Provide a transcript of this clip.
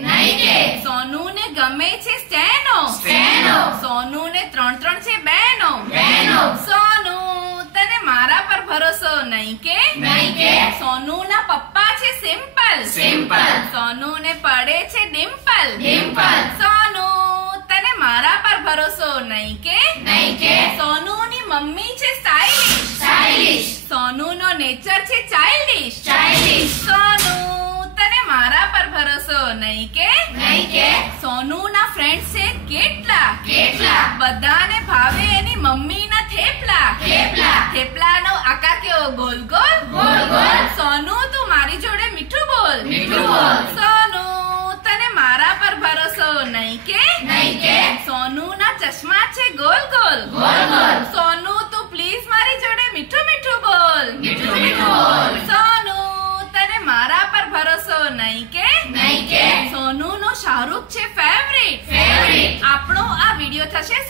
નહીં કે સોનુ ને ગમે છે સ્ટેનો સોનુ ને 3 છે બહેનો સોનુ તને મારા પર ભરોસો નહીં કે સોનુ ના પપ્પા છે સિમ્પલ સોનુ ને પડે છે ડિમ્પલ સોનુ તને મારા પર ભરોસો નહીં કે સોનુ ની મમ્મી છે સ્ટાઇલિશ સોનુ નો નેચર છે ચાઇલ્ડિશ સોનુ તને મારા પર ભરોસો નહીં કે સોનુ ના ફ્રેન્ડ છે કેટલા બધાને ભાવે એની મમ્મી ના થેપલા નો આકાર કેવો ગોલ સોનુ તું મારી જોડે મીઠું બોલ સોનુ તને મારા પર ભરોસો નહીં કે સોનુ ના ચશ્મા છે ગોલ સોનુ તું પ્લીઝ મારી જોડે મીઠું બોલ સોનુ તને મારા પર ભરોસો નહીં કે સોનુ નો શાહરુખ છે ફેવરિટ આપણો આ વિડિયો થશે